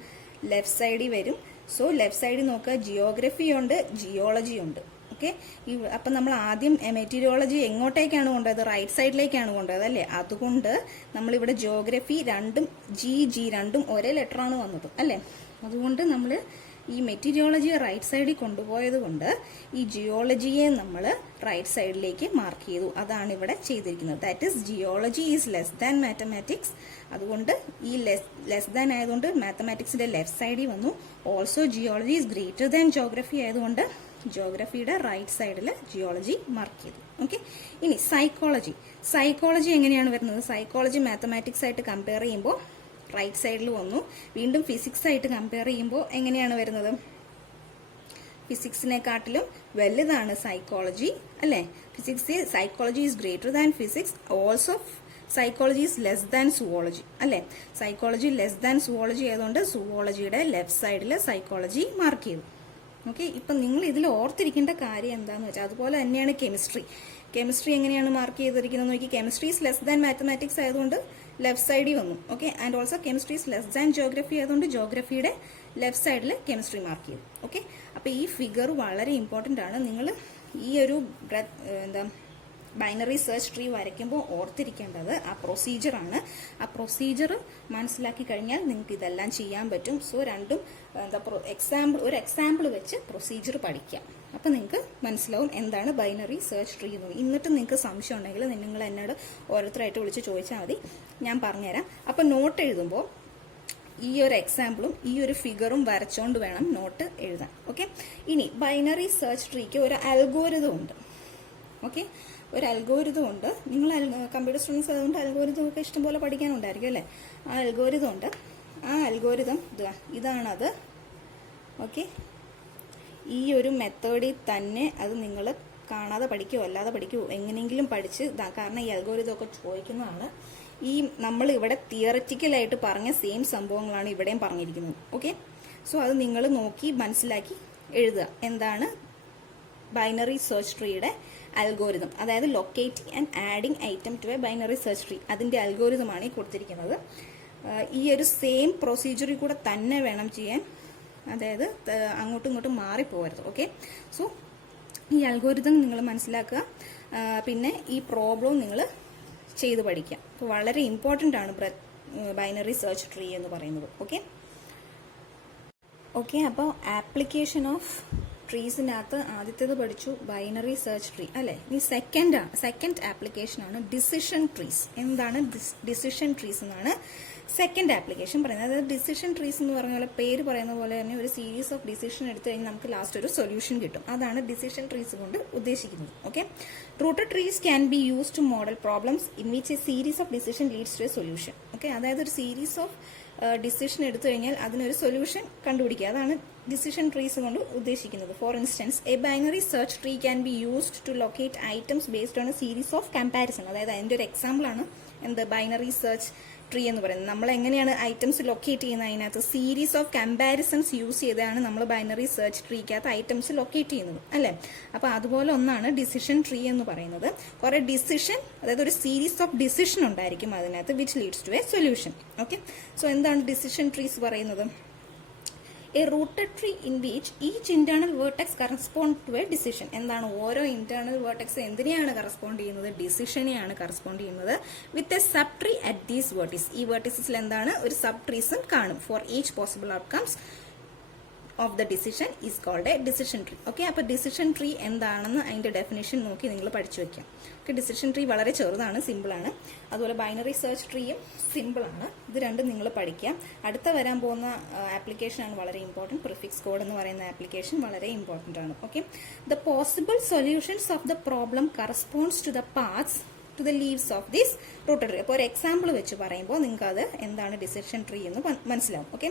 ലെഫ്റ്റ് സൈഡിൽ വരും. സോ ലെഫ്റ്റ് സൈഡിൽ നോക്കുക, ജിയോഗ്രഫി ഉണ്ട്, ജിയോളജി ഉണ്ട്. ഓക്കെ, അപ്പം നമ്മൾ ആദ്യം മെറ്റീരിയോളജി എങ്ങോട്ടേക്കാണ് കൊണ്ടത്, റൈറ്റ് സൈഡിലേക്കാണ് കൊണ്ടത് അല്ലേ. അതുകൊണ്ട് നമ്മളിവിടെ ജിയോഗ്രഫി രണ്ടും ജി രണ്ടും ഒരേ ലെറ്ററാണ് വന്നത് അല്ലേ. അതുകൊണ്ട് നമ്മൾ ഈ മെറ്റീരിയോളജി റൈറ്റ് സൈഡിൽ കൊണ്ടുപോയത് കൊണ്ട് ഈ ജിയോളജിയെ നമ്മൾ റൈറ്റ് സൈഡിലേക്ക് മാർക്ക് ചെയ്തു. അതാണ് ഇവിടെ ചെയ്തിരിക്കുന്നത്. That is geology is less than mathematics. അതുകൊണ്ട് ഈ ലെസ് ദാൻ ആയതുകൊണ്ട് മാത്തമാറ്റിക്സിന്റെ ലെഫ്റ്റ് സൈഡിൽ വന്നു. Also geology is greater than geography ആയതുകൊണ്ട് ജോഗ്രഫിയുടെ റൈറ്റ് സൈഡിൽ ജിയോളജി മാർക്ക് ചെയ്തു. ഓക്കെ, ഇനി സൈക്കോളജി. സൈക്കോളജി എങ്ങനെയാണ് വരുന്നത്, സൈക്കോളജി മാത്തമാറ്റിക്സ് ആയിട്ട് കമ്പയർ ചെയ്യുമ്പോൾ റൈറ്റ് സൈഡിൽ വന്നു. വീണ്ടും ഫിസിക്സ് ആയിട്ട് കമ്പയർ ചെയ്യുമ്പോൾ എങ്ങനെയാണ് വരുന്നത്, ഫിസിക്സിനെക്കാട്ടിലും വലുതാണ് സൈക്കോളജി അല്ലേ. Psychology is greater than physics. Also psychology is less than zoology അല്ലേ. സൈക്കോളജി ലെസ് ദാൻ സുവോളജി ആയതുകൊണ്ട് സുവോളജിയുടെ ലെഫ്റ്റ് സൈഡിൽ സൈക്കോളജി മാർക്ക് ചെയ്തു. ഓക്കെ, ഇപ്പം നിങ്ങൾ ഇതിൽ ഓർത്തിരിക്കേണ്ട കാര്യം എന്താണെന്ന് വെച്ചാൽ അതുപോലെ തന്നെയാണ് കെമിസ്ട്രി. കെമിസ്ട്രി എങ്ങനെയാണ് മാർക്ക് ചെയ്തിരിക്കുന്നത് നോക്കി. Chemistry is less than mathematics ആയതുകൊണ്ട് ലെഫ്റ്റ് സൈഡിൽ വന്നു. Okay, and also chemistry is less than geography ആയതുകൊണ്ട് ജോഗ്രഫിയുടെ ലെഫ്റ്റ് സൈഡിൽ കെമിസ്ട്രി മാർക്ക് ചെയ്തു. ഓക്കെ, അപ്പോൾ ഈ ഫിഗർ വളരെ ഇമ്പോർട്ടൻ്റ് ആണ്. നിങ്ങൾ ഈ ഒരു ബൈനറി സെർച്ച് ട്രീ വരയ്ക്കുമ്പോൾ ഓർത്തിരിക്കേണ്ടത് ആ പ്രൊസീജിയറാണ്. ആ പ്രൊസീജിയർ മനസ്സിലാക്കി കഴിഞ്ഞാൽ നിങ്ങൾക്ക് ഇതെല്ലാം ചെയ്യാൻ പറ്റും. സോ രണ്ടും ഒരു എക്സാമ്പിൾ വെച്ച് പ്രൊസീജിയർ പഠിക്കാം. അപ്പം നിങ്ങൾക്ക് മനസ്സിലാവും എന്താണ് ബൈനറി സെർച്ച് ട്രീ എന്ന്. എന്നിട്ട് നിങ്ങൾക്ക് സംശയം ഉണ്ടെങ്കിൽ നിങ്ങൾ എന്നോട് ഓരോരുത്തരായിട്ട് വിളിച്ച് ചോദിച്ചാൽ മതി, ഞാൻ പറഞ്ഞുതരാം. അപ്പം നോട്ട് എഴുതുമ്പോൾ ഈ ഒരു എക്സാമ്പിളും ഈ ഒരു ഫിഗറും വരച്ചോണ്ട് വേണം നോട്ട് എഴുതാൻ. ഓക്കെ, ഇനി ബൈനറി സെർച്ച് ട്രീക്ക് ഒരു അൽഗോരിതം ഉണ്ട്. ഓക്കെ, ഒരു അൽഗോരിതം ഉണ്ട്. നിങ്ങൾ കമ്പ്യൂട്ടർ സ്റ്റുഡൻസ് അതുകൊണ്ട് അൽഗോരിതം ഒക്കെ ഇഷ്ടംപോലെ പഠിക്കാനുണ്ടായിരിക്കും അല്ലേ. ആ അൽഗോരിതം ഉണ്ട്. ആ അൽഗോരിതം ഇതാണത്. ഓക്കെ, ഈ ഒരു മെത്തേഡിൽ തന്നെ അത് നിങ്ങൾ കാണാതെ പഠിക്കുമോ അല്ലാതെ പഠിക്കുമോ എങ്ങനെയെങ്കിലും പഠിച്ച് കാരണം ഈ അൽഗോരിതം ഒക്കെ ചോദിക്കുന്നതാണ്. ഈ നമ്മൾ ഇവിടെ തിയററ്റിക്കലായിട്ട് പറഞ്ഞ സെയിം സംഭവങ്ങളാണ് ഇവിടെയും പറഞ്ഞിരിക്കുന്നത്. ഓക്കെ, സോ അത് നിങ്ങൾ നോക്കി മനസ്സിലാക്കി എഴുതുക. എന്താണ് ബൈനറി സെർച്ച് ട്രീയുടെ അൽഗോരിതം, അതായത് locating and adding item to a binary search tree. അതിന്റെ അൽഗോരിതമാണ് ഈ കൊടുത്തിരിക്കുന്നത്. ഈ ഒരു സെയിം പ്രൊസീജിയറിൽ കൂടെ തന്നെ വേണം ചെയ്യാൻ, അതായത് അങ്ങോട്ടും ഇങ്ങോട്ടും മാറിപ്പോകരുത്. ഓക്കെ, സോ ഈ അൽഗോരിതം നിങ്ങൾ മനസ്സിലാക്കുക. പിന്നെ ഈ പ്രോബ്ലം നിങ്ങൾ ചെയ്ത് പഠിക്കുക. അപ്പോൾ വളരെ ഇമ്പോർട്ടൻ്റ് ആണ് ബൈനറി സെർച്ച് ട്രീ എന്ന് പറയുന്നത്. ഓക്കെ, അപ്പോൾ ആപ്ലിക്കേഷൻ ഓഫ് ട്രീസിനകത്ത് ആദ്യത്തേത് പഠിച്ചു ബൈനറി സെർച്ച് ട്രീ അല്ലേ. ഇനി സെക്കൻഡ് ആപ്ലിക്കേഷൻ ആണ് ഡിസിഷൻ ട്രീസ്. എന്താണ് ഡിസിഷൻ ട്രീസ് എന്നാണ് സെക്കൻഡ് ആപ്ലിക്കേഷൻ പറയുന്നത്. അതായത് ഡിസിഷൻ ട്രീസ് എന്ന് പറഞ്ഞ പോലെ പേര് പറയുന്ന പോലെ തന്നെ ഒരു സീരീസ് ഓഫ് ഡിസിഷൻ എടുത്തു കഴിഞ്ഞാൽ നമുക്ക് ലാസ്റ്റ് ഒരു സൊല്യൂഷൻ കിട്ടും. അതാണ് ഡിസിഷൻ ട്രീസ് കൊണ്ട് ഉദ്ദേശിക്കുന്നത്. Okay, rooted trees can be use to model problems in which a series of decision leads to a solution. Okay, അതായത് ഒരു സീരീസ് ഓഫ് ഡിസിഷൻ എടുത്തു കഴിഞ്ഞാൽ അതിനൊരു സൊല്യൂഷൻ കണ്ടുപിടിക്കുക. അതാണ് ഡിസിഷൻ ട്രീസ് കൊണ്ട് ഉദ്ദേശിക്കുന്നത്. For instance, a binary search tree can be used to locate items based on a series of comparison. അതായത് അതിന്റെ ഒരു എക്സാമ്പിൾ ആണ് ബൈനറി സെർച്ച് ട്രീ എന്ന് പറയുന്നത്. നമ്മൾ എങ്ങനെയാണ് ഐറ്റംസ് ലൊക്കേറ്റ് ചെയ്യുന്നത്, അതിനകത്ത് സീരീസ് ഓഫ് കമ്പാരിസൺസ് യൂസ് ചെയ്താണ് നമ്മൾ ബൈനറി സെർച്ച് ട്രീക്കകത്ത് ഐറ്റംസ് ലൊക്കേറ്റ് ചെയ്യുന്നത് അല്ലേ. അപ്പൊ അതുപോലെ ഒന്നാണ് ഡിസിഷൻ ട്രീ എന്ന് പറയുന്നത്. കുറെ ഡിസിഷൻ, അതായത് ഒരു സീരീസ് ഓഫ് ഡിസിഷൻ ഉണ്ടായിരിക്കും അതിനകത്ത് which leads to a solution. Okay, so എന്താണ് ഡിസിഷൻ ട്രീസ് പറയുന്നത്? A rooted tree in which each internal vertex correspond to a decision. എന്താണ് ഓരോ ഇന്റേണൽ വേർട്ടെക്സ് എന്തിനെയാണ് കറസ്പോണ്ട് ചെയ്യുന്നത്? ഡിസിഷനെയാണ് കറസ്പോണ്ട് ചെയ്യുന്നത്. With a sub tree at these vertices. ഈ വേർട്ടിസിൽ എന്താണ് ഒരു സബ് ട്രീസും കാണും. For each possible outcomes of the decision is called a decision tree. Okay, അപ്പോൾ ഡിസിഷൻ ട്രീ എന്താണെന്ന് അതിന്റെ ഡെഫിനേഷൻ നോക്കി നിങ്ങൾ പഠിച്ചു വെക്കാം. ഓക്കെ, ഡിസിഷൻ ട്രീ വളരെ ചെറുതാണ്, സിമ്പിളാണ്. അതുപോലെ ബൈനറി സെർച്ച് ട്രീയും സിമ്പിളാണ്. ഇത് രണ്ടും നിങ്ങൾ പഠിക്കാം. അടുത്ത വരാൻ പോകുന്ന ആപ്ലിക്കേഷനാണ് വളരെ ഇമ്പോർട്ടൻറ്റ്. പ്രിഫിക്സ് കോഡ് എന്ന് പറയുന്ന ആപ്ലിക്കേഷൻ വളരെ ഇമ്പോർട്ടൻ്റ് ആണ്. Okay, the possible solutions of the problem corresponds to the paths to the leaves of this rooted tree. അപ്പോൾ ഒരു എക്സാമ്പിൾ വെച്ച് പറയുമ്പോൾ നിങ്ങൾക്ക് അത് എന്താണ് ഡിസിഷൻ ട്രീ എന്ന് മനസ്സിലാവും. Okay,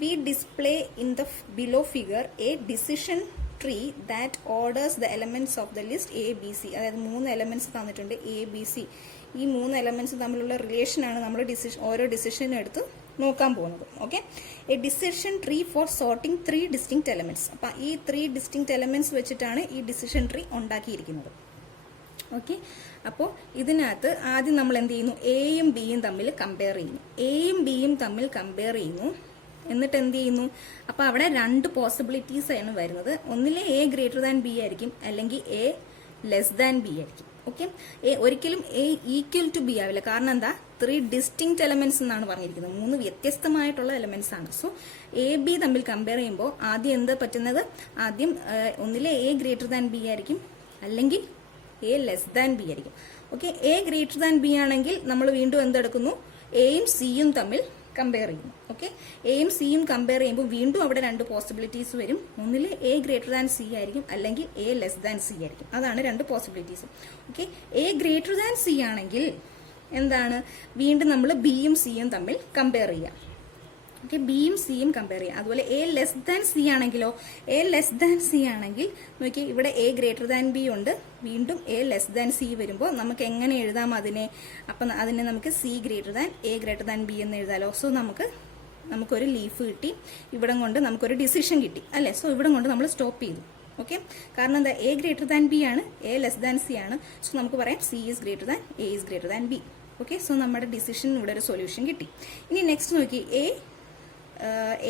we display in the below figure a decision tree that orders the elements of the list A B C. അതായത് 3 എലമെന്റ്സ് തന്നിട്ടുണ്ട്, എ ബി സി. ഈ 3 എലമെന്റ്സ് തമ്മിലുള്ള റിലേഷനാണ് നമ്മൾ ഓരോ ഡിസിഷനും എടുത്ത് നോക്കാൻ പോകുന്നത്. Okay, A decision tree four sorting 3 distinct elements. അപ്പം ഈ 3 ഡിസ്റ്റിങ്ക്റ്റ് എലമെന്റ്സ് വെച്ചിട്ടാണ് ഈ ഡിസിഷൻ ട്രീ ഉണ്ടാക്കിയിരിക്കുന്നത്. ഓക്കെ, അപ്പോൾ ഇതിനകത്ത് ആദ്യം നമ്മൾ എന്ത് ചെയ്യുന്നു, എയും ബിയും തമ്മിൽ കമ്പയർ ചെയ്യുന്നു. എയും ബിയും തമ്മിൽ കമ്പയർ ചെയ്യുന്നു. എന്നിട്ട് എന്ത് ചെയ്യുന്നു, അപ്പോൾ അവിടെ 2 പോസിബിലിറ്റീസ് ആണ് വരുന്നത്. ഒന്നിലെ എ ഗ്രേറ്റർ ദാൻ ബി ആയിരിക്കും, അല്ലെങ്കിൽ എ ലെസ് ദാൻ ബി ആയിരിക്കും. ഓക്കെ, ഒരിക്കലും എ ഈക്വൽ ടു ബി ആവില്ല. കാരണം എന്താ, 3 ഡിസ്റ്റിങ്ക്റ്റ് എലമെന്റ്സ് എന്നാണ് പറഞ്ഞിരിക്കുന്നത്. 3 വ്യത്യസ്തമായിട്ടുള്ള എലമെന്റ്സ് ആണ്. സോ എ ബി തമ്മിൽ കമ്പയർ ചെയ്യുമ്പോൾ ആദ്യം എന്താ പറ്റുന്നത്, ആദ്യം ഒന്നിലെ എ ഗ്രേറ്റർ ദാൻ ബി ആയിരിക്കും, അല്ലെങ്കിൽ എ ലെസ് ദാൻ ബി ആയിരിക്കും. Okay, A greater than B ആണെങ്കിൽ നമ്മൾ വീണ്ടും എന്തെടുക്കുന്നു, എയും സിയും തമ്മിൽ കമ്പയർ ചെയ്യുന്നു. ഓക്കെ, എയും സിയും കമ്പയർ ചെയ്യുമ്പോൾ വീണ്ടും അവിടെ 2 പോസിബിലിറ്റീസ് വരും. ഒന്നിൽ എ ഗ്രേറ്റർ ദാൻ സി ആയിരിക്കും, അല്ലെങ്കിൽ എ ലെസ് ദാൻ സി ആയിരിക്കും. അതാണ് 2 possibilities. Okay, A greater than C ആണെങ്കിൽ എന്താണ്, വീണ്ടും നമ്മൾ ബിയും സിയും തമ്മിൽ കമ്പയർ ചെയ്യാം. ഓക്കെ, ബിയും സിയും കമ്പയർ ചെയ്യാം. അതുപോലെ എ ലെസ് ദാൻ സി ആണെങ്കിലോ, എ ലെസ് ദാൻ സി ആണെങ്കിൽ നോക്കി, ഇവിടെ എ ഗ്രേറ്റർ ദാൻ ബി ഉണ്ട്, വീണ്ടും എ ലെസ് ദാൻ സി വരുമ്പോൾ നമുക്ക് എങ്ങനെ എഴുതാം അതിനെ, അപ്പം അതിനെ നമുക്ക് C greater than A greater than B എന്ന് എഴുതാലോ. സോ നമുക്കൊരു ലീഫ് കിട്ടി, ഇവിടം കൊണ്ട് നമുക്കൊരു ഡിസിഷൻ കിട്ടി അല്ലേ. സോ ഇവിടം കൊണ്ട് നമ്മൾ സ്റ്റോപ്പ് ചെയ്തു. ഓക്കെ, കാരണം എന്താ, എ ഗ്രേറ്റർ ദാൻ ബി ആണ്, എ ലെസ് ദാൻ സി ആണ്. സോ നമുക്ക് പറയാം C is greater than A is greater than B. Okay, so നമ്മുടെ ഡിസിഷൻ ഇവിടെ ഒരു സൊല്യൂഷൻ കിട്ടി. ഇനി നെക്സ്റ്റ് നോക്കി,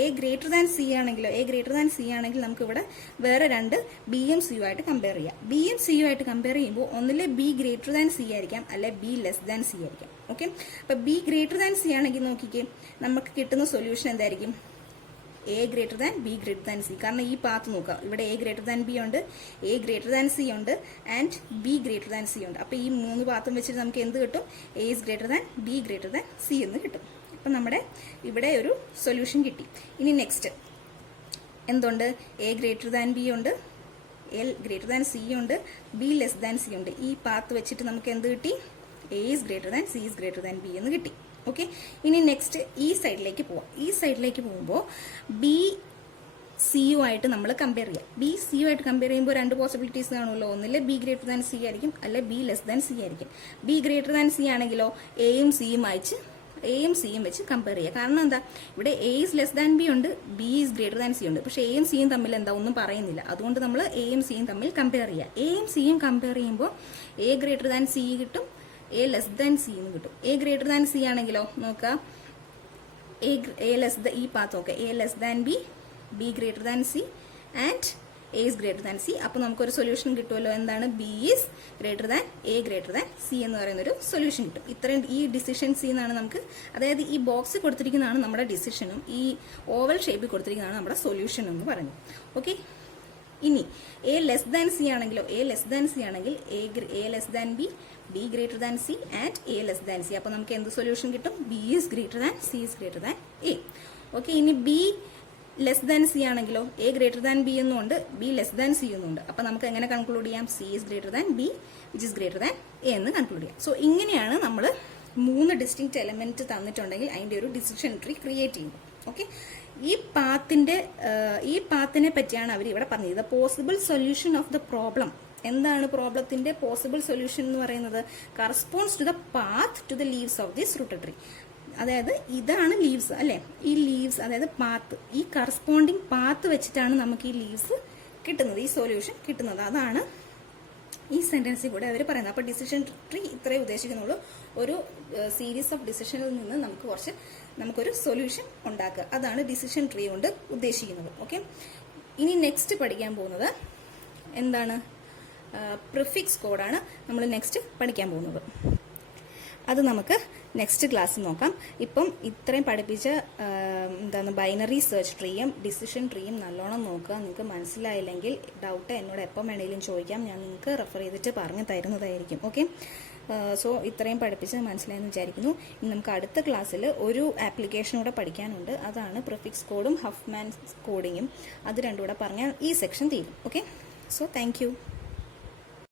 എ ഗ്രേറ്റർ ദാൻ സി ആണെങ്കിലോ, എ ഗ്രേറ്റർ ദാൻ സി ആണെങ്കിൽ നമുക്ക് ഇവിടെ വേറെ 2 ബിയും സിയും ആയിട്ട് കമ്പയർ ചെയ്യാം. ബിയും സിയും ആയിട്ട് കമ്പയർ ചെയ്യുമ്പോൾ ഒന്നിലെ ബി ഗ്രേറ്റർ ദാൻ സി ആയിരിക്കാം, അല്ലെ ബി ലെസ് ദാൻ സി ആയിരിക്കാം. ഓക്കെ, അപ്പൊ ബി ഗ്രേറ്റർ ദാൻ സി ആണെങ്കിൽ നോക്കിക്കേ, നമുക്ക് കിട്ടുന്ന സൊല്യൂഷൻ എന്തായിരിക്കും, A greater than B greater than C. കാരണം ഈ പാത്ത് നോക്കാം, ഇവിടെ എ ഗ്രേറ്റർ ദാൻ ബി ഉണ്ട്, എ ഗ്രേറ്റർ ദാൻ സി ഉണ്ട്, and B greater than C ഉണ്ട്. അപ്പൊ ഈ 3 പാത്തും വെച്ചിട്ട് നമുക്ക് എന്ത് കിട്ടും, A is greater than B greater than C എന്ന് കിട്ടും. അപ്പം നമ്മുടെ ഇവിടെ ഒരു സൊല്യൂഷൻ കിട്ടി. ഇനി നെക്സ്റ്റ് എന്തുണ്ട്, എ ഗ്രേറ്റർ ദാൻ ബി ഉണ്ട്, എൽ ഗ്രേറ്റർ ദാൻ സി ഉണ്ട്, ബി ലെസ് ദാൻ സി ഉണ്ട്. ഈ പാത്ത് വെച്ചിട്ട് നമുക്ക് എന്ത് കിട്ടി, A is greater than C is greater than B എന്ന് കിട്ടി. ഓക്കെ, ഇനി നെക്സ്റ്റ് ഈ സൈഡിലേക്ക് പോവാം. ഈ സൈഡിലേക്ക് പോകുമ്പോൾ ബി സിയു ആയിട്ട് നമ്മൾ കമ്പയർ ചെയ്യാം. ബി സിയു ആയിട്ട് കമ്പയർ ചെയ്യുമ്പോൾ 2 പോസിബിലിറ്റീസ് കാണുമല്ലോ. ഒന്നിലെ ബി ഗ്രേറ്റർ ദാൻ സി ആയിരിക്കും, അല്ലെ ബി ലെസ് ദാൻ സി ആയിരിക്കും. ബി ഗ്രേറ്റർ ദാൻ സി ആണെങ്കിലോ എയും സിയും വെച്ച് കമ്പയർ ചെയ്യുക. കാരണം എന്താ, ഇവിടെ A is less than B ഉണ്ട്, B is greater than C ഉണ്ട്. പക്ഷെ എയും സിയും തമ്മിൽ എന്താ ഒന്നും പറയുന്നില്ല. അതുകൊണ്ട് നമ്മൾ എയും സിയും തമ്മിൽ കമ്പയർ ചെയ്യുക. എയും സിയും കമ്പയർ ചെയ്യുമ്പോൾ എ ഗ്രേറ്റർ ദാൻ സി കിട്ടും, എ ലെസ് ദാൻ സി എന്ന് കിട്ടും. എ ഗ്രേറ്റർ ദാൻ സി ആണെങ്കിലോ നോക്കാം, ഈ പാത്ത് നോക്കാം, A less than B, B greater than C, and A is greater than C. അപ്പോൾ നമുക്കൊരു സൊല്യൂഷൻ കിട്ടുമല്ലോ, എന്താണ്, B is greater than A greater than C എന്ന് പറയുന്ന ഒരു സൊല്യൂഷൻ കിട്ടും. ഇത്രയും ഈ ഡിസിഷൻ സി എന്നാണ് നമുക്ക്, അതായത് ഈ ബോക്സ് കൊടുത്തിരിക്കുന്നതാണ് നമ്മുടെ ഡിസിഷനും, ഈ ഓവൽ ഷേപ്പിൽ കൊടുത്തിരിക്കുന്നതാണ് നമ്മുടെ സൊല്യൂഷൻ എന്ന് പറയുന്നത്. ഓക്കെ, ഇനി എ ലെസ് ദാൻ സി ആണെങ്കിലോ, എ ലെസ് ദാൻ സി ആണെങ്കിൽ A less than B, B greater than C, and A less than C. അപ്പോൾ നമുക്ക് എന്ത് സൊല്യൂഷൻ കിട്ടും, B is greater than C is greater than A. Okay, ഇനി B less than C ആണെങ്കിലോ, A greater than B എന്നുണ്ട്, B less than C എന്നുണ്ട്. അപ്പൊ നമുക്ക് എങ്ങനെ കൺക്ലൂഡ് ചെയ്യാം, C is greater than B which is greater than A എന്ന് conclude ചെയ്യാം. സോ ഇങ്ങനെയാണ് നമ്മൾ 3 ഡിസ്റ്റിങ്ക്റ്റ് എലമെന്റ് തന്നിട്ടുണ്ടെങ്കിൽ അതിന്റെ ഒരു ഡിസിഷൻ ട്രീ ക്രിയേറ്റ് ചെയ്യുന്നത്. ഓക്കെ, ഈ പാത്തിനെ പറ്റിയാണ് അവർ ഇവിടെ പറഞ്ഞത്. Possible solution of the problem. എന്താണ് പ്രോബ്ലത്തിന്റെ പോസിബിൾ സൊല്യൂഷൻ എന്ന് പറയുന്നത്, corresponds to the path to the leaves of this rooted tree. അതായത് ഇതാണ് ലീവ്സ് അല്ലെ, ഈ ലീവ്സ് അതായത് പാത്ത്, ഈ കറസ്പോണ്ടിങ് പാത്ത് വെച്ചിട്ടാണ് നമുക്ക് ഈ ലീവ്സ് കിട്ടുന്നത്, ഈ സൊല്യൂഷൻ കിട്ടുന്നത്. അതാണ് ഈ സെന്റൻസിൽ കൂടെ അവർ പറയുന്നത്. അപ്പൊ ഡിസിഷൻ ട്രീ ഇത്രേ ഉദ്ദേശിക്കുന്നുള്ളൂ, ഒരു സീരീസ് ഓഫ് ഡിസിഷനിൽ നിന്ന് നമുക്കൊരു സൊല്യൂഷൻ ഉണ്ടാക്കുക. അതാണ് ഡിസിഷൻ ട്രീ കൊണ്ട് ഉദ്ദേശിക്കുന്നത്. ഓക്കെ, ഇനി നെക്സ്റ്റ് പഠിക്കാൻ പോകുന്നത് എന്താണ്, പ്രിഫിക്സ് കോഡാണ് നമ്മൾ നെക്സ്റ്റ് പഠിക്കാൻ പോകുന്നത്. അത് നമുക്ക് നെക്സ്റ്റ് ക്ലാസ് നോക്കാം. ഇപ്പം ഇത്രയും പഠിപ്പിച്ച ബൈനറി സെർച്ച് ട്രീയും ഡിസിഷൻ ട്രീയും നല്ലോണം നോക്കുക. നിങ്ങൾക്ക് മനസ്സിലായില്ലെങ്കിൽ ഡൗട്ട് എന്നോട് എപ്പം വേണമെങ്കിലും ചോദിക്കാം, ഞാൻ നിങ്ങൾക്ക് റെഫർ ചെയ്തിട്ട് പറഞ്ഞു തരുന്നതായിരിക്കും. ഓക്കെ, സോ ഇത്രയും പഠിപ്പിച്ച് മനസ്സിലായെന്ന് വിചാരിക്കുന്നു. ഇനി നമുക്ക് അടുത്ത ക്ലാസ്സിൽ ഒരു ആപ്ലിക്കേഷൻ കൂടെ പഠിക്കാനുണ്ട്. അതാണ് പ്രിഫിക്സ് കോഡും ഹഫ്മാൻ കോഡിങ്ങും. അത് രണ്ടും കൂടെ പറഞ്ഞാൽ ഈ സെക്ഷൻ തീരും. Okay, so thank you.